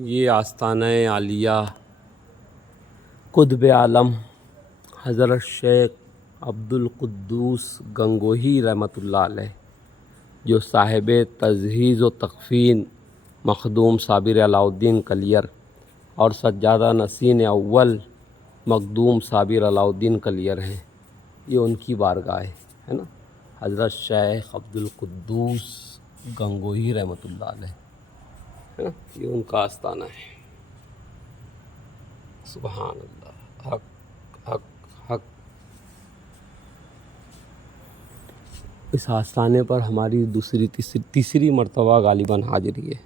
یہ آستانہ عالیہ قطب عالم حضرت شیخ عبدالقدوس گنگوہی رحمۃ اللہ علیہ، جو صاحب تجہیز و تکفین مخدوم صابر علاء الدین کلیر اور سجادہ نشین اول مخدوم صابر علاء الدین کلیر ہیں، یہ ان کی بارگاہ ہے نا۔ حضرت شیخ عبدالقدوس گنگوہی رحمۃ اللہ علیہ ہے نا، یہ ان کا آستانہ ہے۔ سبحان اللہ، حق حق حق۔ اس آستانے پر ہماری تیسری مرتبہ غالباً حاضری ہے،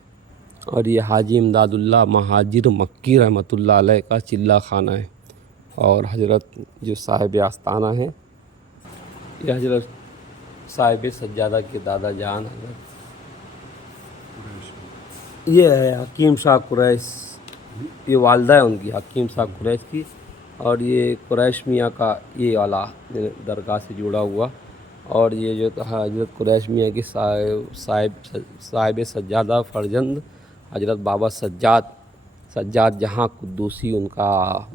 اور یہ حاجی امداد اللہ مہاجر مکی رحمۃ اللہ علیہ کا چلہ خانہ ہے، اور حضرت جو صاحب آستانہ ہیں یہ حضرت صاحب سجادہ کے دادا جان حضرت یہ ہے حکیم شاہ قریش، یہ والدہ ہے ان کی حکیم شاہ قریش کی، اور یہ قریش میاں کا یہ والا درگاہ سے جڑا ہوا، اور یہ جو حضرت قریش میاں کی صاحب سجادہ فرزند حضرت بابا سجاد جہاں قدوسی ان کا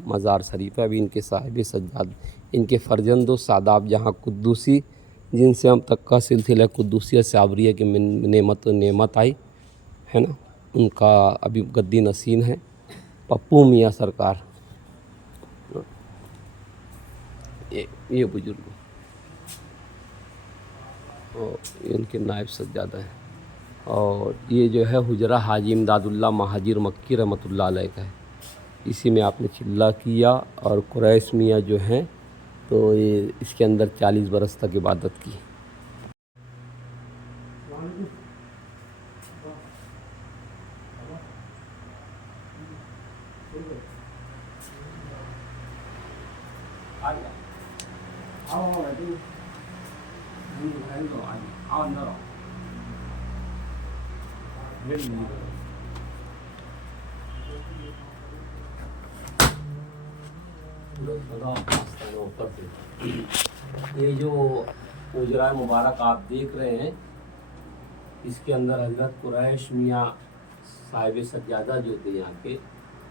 مزار شریف ہے۔ ابھی ان کے صاحب سجاد، ان کے فرزند و ساداب جہاں قدوسی، جن سے ہم تک کا سلسلہ قدوسیہ صابریہ کی نعمت آئی ہے نا، ان کا ابھی گدی نشین ہے پپو میاں سرکار، یہ بزرگ، اور یہ ان کے نائب سجادہ ہیں۔ اور یہ جو ہے حجرہ حاجی امداد اللہ مہاجر مکی رحمۃ اللہ علیہ کا ہے، اسی میں آپ نے چلہ کیا، اور قریش میاں جو ہیں تو یہ اس کے اندر 40 برس تک عبادت کی۔ یہ جو حجرہ مبارک آپ دیکھ رہے ہیں، اس کے اندر حضرت قریش میاں صاحب سجادہ جو تھے یہاں کے،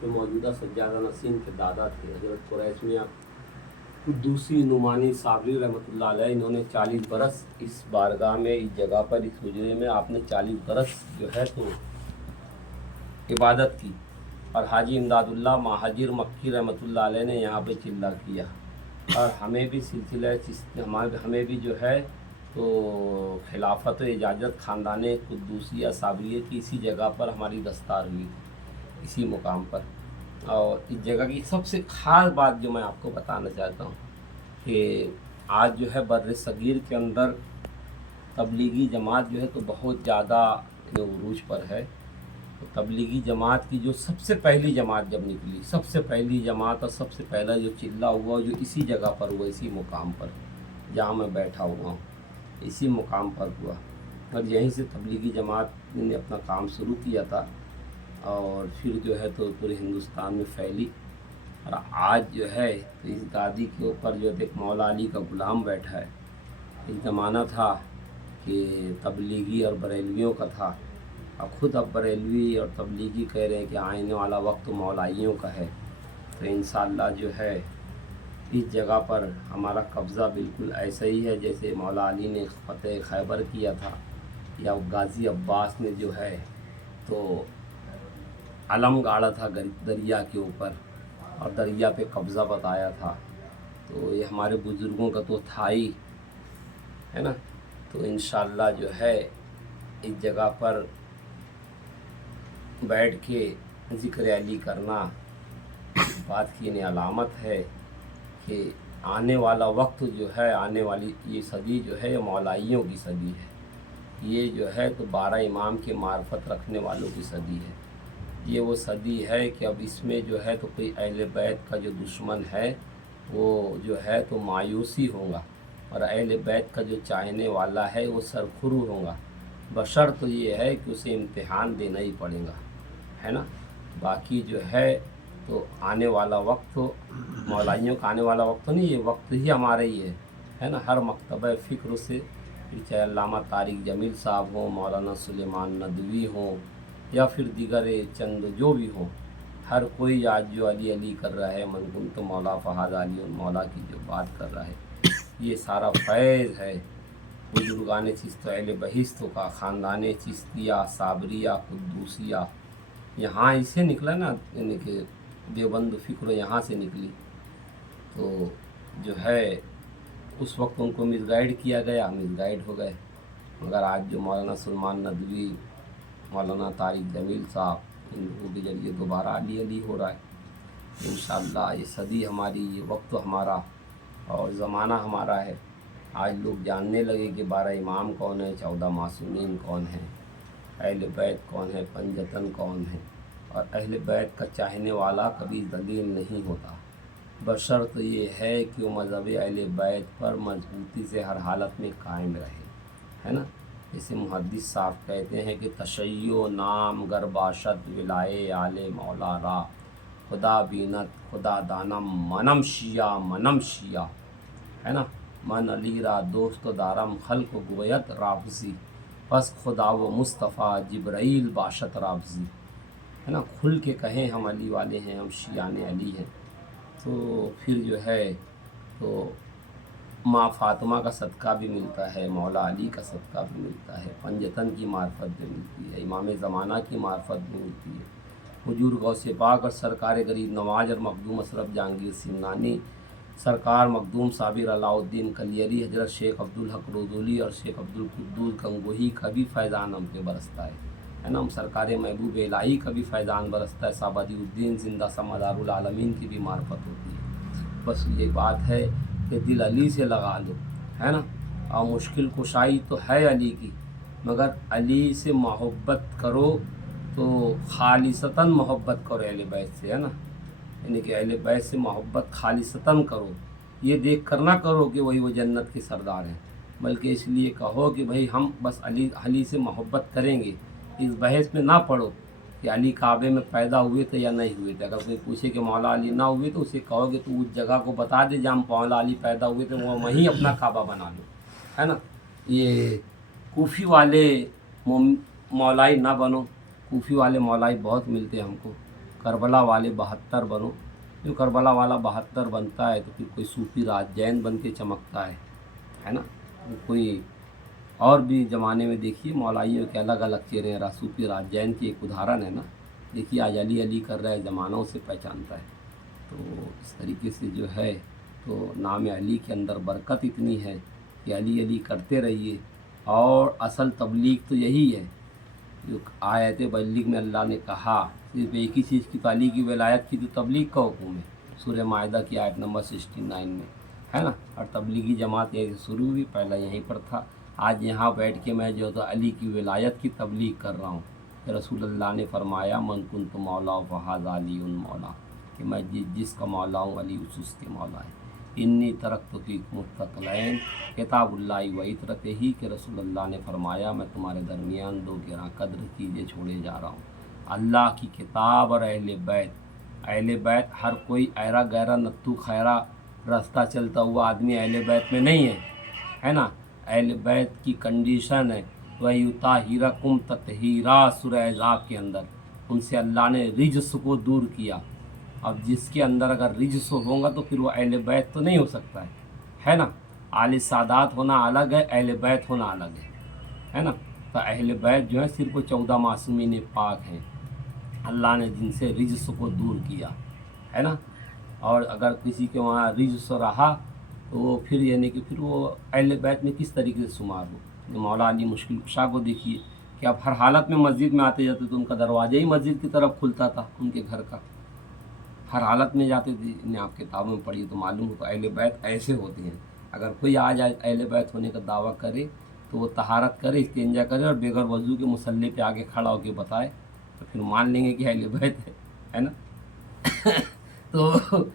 جو موجودہ سجادہ نشین کے دادا تھے، حضرت قریش میاں قدوسی نعمانی صابری رحمۃ اللہ علیہ، انہوں نے 40 برس اس بارگاہ میں، اس جگہ پر، اس حجرے میں آپ نے 40 برس جو ہے تو عبادت کی، اور حاجی امداد اللہ مہاجر مکی رحمۃ اللہ علیہ نے یہاں پہ چلہ کیا، اور ہمیں بھی ہمیں بھی جو ہے تو خلافت و اجازت خاندان قدوسیہ صابریہ کی اسی جگہ پر ہماری دستار ہوئی تھی، اسی مقام پر۔ اور اس جگہ کی سب سے خاص بات جو میں آپ کو بتانا چاہتا ہوں کہ آج جو ہے بر صغیر کے اندر تبلیغی جماعت جو ہے تو بہت زیادہ عروج پر ہے۔ تبلیغی جماعت کی جو سب سے پہلی جماعت جب نکلی، سب سے پہلی جماعت اور سب سے پہلا جو چلہ ہوا، جو اسی جگہ پر ہوا، اسی مقام پر جہاں میں بیٹھا ہوا ہوں، اسی مقام پر ہوا، اور یہیں سے تبلیغی جماعت نے اپنا کام شروع کیا تھا، اور پھر جو ہے تو پورے ہندوستان میں پھیلی، اور آج جو ہے اس گادی کے اوپر جو ایک مولا علی کا غلام بیٹھا ہے۔ ایک زمانہ تھا کہ تبلیغی اور بریلویوں کا تھا، اور خود اب بریلوی اور تبلیغی کہہ رہے ہیں کہ آنے والا وقت مولائیوں کا ہے، تو انشاءاللہ جو ہے اس جگہ پر ہمارا قبضہ بالکل ایسا ہی ہے جیسے مولا علی نے فتح خیبر کیا تھا، یا غازی عباس نے جو ہے تو علم گاڑا تھا دریا کے اوپر، اور دریا پہ قبضہ بتایا تھا، تو یہ ہمارے بزرگوں کا تو تھا ہی ہے نا۔ تو انشاءاللہ جو ہے اس جگہ پر بیٹھ کے ذکر علی کرنا اس بات کی علامت ہے کہ آنے والا وقت جو ہے، آنے والی یہ صدی جو ہے یہ مولائیوں کی صدی ہے، یہ جو ہے تو 12 امام کی معرفت رکھنے والوں کی صدی ہے، یہ وہ صدی ہے کہ اب اس میں جو ہے تو کوئی اہل بیت کا جو دشمن ہے وہ جو ہے تو مایوسی ہوگا، اور اہل بیت کا جو چاہنے والا ہے وہ سرخرو ہوگا، بشرط یہ ہے کہ اسے امتحان دینا ہی پڑے گا، ہے نا۔ باقی جو ہے تو آنے والا وقت مولائیوں کا آنے والا وقت نہیں، یہ وقت ہی ہمارے ہی ہے نا۔ ہر مکتبہ فکر سے، چاہے علامہ طارق جمیل صاحب ہوں، مولانا سلیمان ندوی ہوں، या फिर दीगर चंद जो भी हो, हर कोई आज जो अली अली कर रहा है, मन कुन तो मौला फ़हाद अली मौला की जो बात कर रहा है, ये सारा फैज़ है बुजुर्गान चिश्त अहले बहिश्त का, ख़ानदान चिश्तिया साबरिया कुद्दूसिया, यहाँ इससे निकला ना, यानी कि देवबंद फ़िक्र यहाँ से निकली। तो जो है उस वक्त उनको मिसगाइड किया गया, मिसगाइड हो गए। मगर आज जो मौलाना सलमान नदवी, मौलाना तारिक जमील साहब, इन लोगों के ज़रिए दोबारा अली अली हो रहा है। इंशाअल्लाह ये सदी हमारी, ये वक्त हमारा और ज़माना हमारा है। आज लोग जानने लगे कि 12 इमाम कौन है, 14 मासूमीन कौन है, अहले बैत कौन है, पंजतन कौन है। और अहले बैत का चाहने वाला कभी दलील नहीं होता, बशर्त ये है कि वो मज़हब अहले बैत पर मजबूती से हर हालत में कायम रहे, है ना। जैसे मुहद्दिस साहब कहते हैं कि तशय्यो नाम गरबाशत विलाए आले मौला रा, खुदा बीनत खुदा दानम मनम शिया, है ना। मन अली रा दोस्त दारम खल्क गोयत राफजी, बस खुदा व मुस्तफ़ा जिब्राइल बाशत राफजी, है ना। खुल के कहें हम अली वाले हैं, हम शियान अली हैं। तो फिर जो है तो माँ फातिमा का सदका भी मिलता है, मौला अली का सदका भी मिलता है, पंजतन की मार्फत भी मिलती है, इमाम ज़माना की मार्फत भी मिलती है। हुजूर गौसे पाक और सरकार गरीब नवाज और मखदूम अशरफ जहांगीर सिमनानी, सरकार मखदूम साबिर अलाउद्दीन कलियरी, हजरत शेख अब्दुल हक रोदोली और शेख अब्दुल कुद्दूस गंगोही का भी फैज़ान हम पे बरसता है ना। हम सरकार महबूब इलाही का भी फैज़ान बरसता है, साबदिउद्दीन जिंदा समदारुल आलमीन की भी मार्फत होती है। बस ये बात है कि दिल अली से लगा लो, है ना। और मुश्किल कुशाई तो है अली की, मगर अली से मोहब्बत करो तो खालिसतन मोहब्बत करो अहले बैत से, है ना। यानी कि अहले बैत से मोहब्बत खालिसतन करो, ये देख कर ना करो कि वही वो जन्नत के सरदार हैं, बल्कि इसलिए कहो कि भाई हम बस अली से मोहब्बत करेंगे। इस बहस में ना पढ़ो कि अली काबे में पैदा हुए थे या नहीं हुए थे। अगर कोई पूछे कि मौला अली ना हुए तो उसे कहोगे तो उस जगह को बता दे जहाँ मौला अली पैदा हुए थे, वो वहीं अपना काबा बना लो, है ना। ये कूफी वाले मौलाई ना बनो, कूफी वाले मौलाई बहुत मिलते हैं हमको। करबला वाले 72 बनो, जो करबला वाला 72 बनता है तो फिर कोई सूफी राज जैन बन के चमकता है ना। कोई और भी ज़माने में देखिए मौलाइयों के अलग अलग चेहरे हैं। सूफी राज जैन की एक उदाहरण है ना, देखिए आज अली अली कर रहा है, ज़मानों से पहचानता है। तो इस तरीके से जो है तो नाम अली के अंदर बरकत इतनी है कि अली अली करते रहिए। और असल तबलीग तो यही है, जो आयत बल्लिग में अल्लाह ने कहा सिर्फ एक ही चीज़ की, तो अली की वलायत की, तो तबलीग का हुक्म है सूरह माइदा की आयत नंबर 69 में, है ना। और तबलीगी जमात यही शुरू हुई, पहला यहीं पर था। आज यहाँ बैठ के मैं जो तो अली की विलायत की तबलीग कर रहा हूँ। रसूलुल्लाह ने फरमाया मन कुन्तु मौला फ़हाज़ा अलीयुन मौला, कि मैं जिसका मौला हूँ अली उसके मौला है। इन्नी तरक्तु फ़ीकुम मुस्तक़लैन किताबुल्लाहि व इतरतिही, कि रसूलुल्लाह ने फरमाया मैं तुम्हारे दरमियान दो गिरा कद्र चीज़ें छोड़े जा रहा हूँ, अल्लाह की किताब और अहले बैत। अहले बैत हर कोई ऐरा गैरा नत्तू खैरा रास्ता चलता हुआ आदमी अहले बैत में नहीं है ना। अहले बैत की कंडीशन है वयुताहिरकुम तत्हीरा, सूरह अहज़ाब के अंदर उनसे अल्लाह ने रिज्स को दूर किया। अब जिसके अंदर अगर रिज्स होगा तो फिर वो अहले बैत तो नहीं हो सकता है ना। आले सादात होना अलग है, अहले बैत होना अलग है ना। तो अहले बैत जो है सिर्फ 14 मासूमीन पाक हैं, अल्लाह ने जिनसे रिज्स को दूर किया, है ना। और अगर किसी के वहाँ रिज्स रहा तो फिर यानी कि फिर वो अहले बैत में किस तरीके से शुमार हो। मौला अली मुश्किल कुशा को देखिए कि आप हर हालत में मस्जिद में आते जाते तो उनका दरवाज़ा ही मस्जिद की तरफ खुलता था, उनके घर का हर हालत में जाते थे। इन्हें आप किताबों में पढ़िए तो मालूम हो। तो अहले बैत ऐसे होते हैं। अगर कोई आज अहले बैत होने का दावा करे तो वो तहारत करे, इस्तिंजा करे और बेगर वज़ू के मुसल्ले पे आगे खड़ा होकर बताए, तो फिर मान लेंगे कि अहले बैत है ना। तो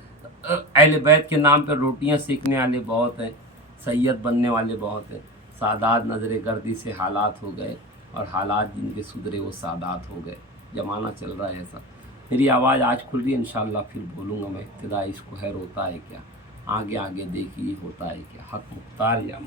अहले बैत के नाम पर रोटियां सेकने वाले बहुत हैं, सैयद बनने वाले बहुत हैं। सादात नज़र गर्दी से हालात हो गए, और हालात जिनके सुधरे वो सादात हो गए। ज़माना चल रहा है ऐसा। मेरी आवाज़ आज खुल रही है, इंशाअल्लाह फिर बोलूँगा मैं। इब्तिदा इसको खैर होता है क्या, आगे आगे देखिए होता है क्या। हक मुख्तार या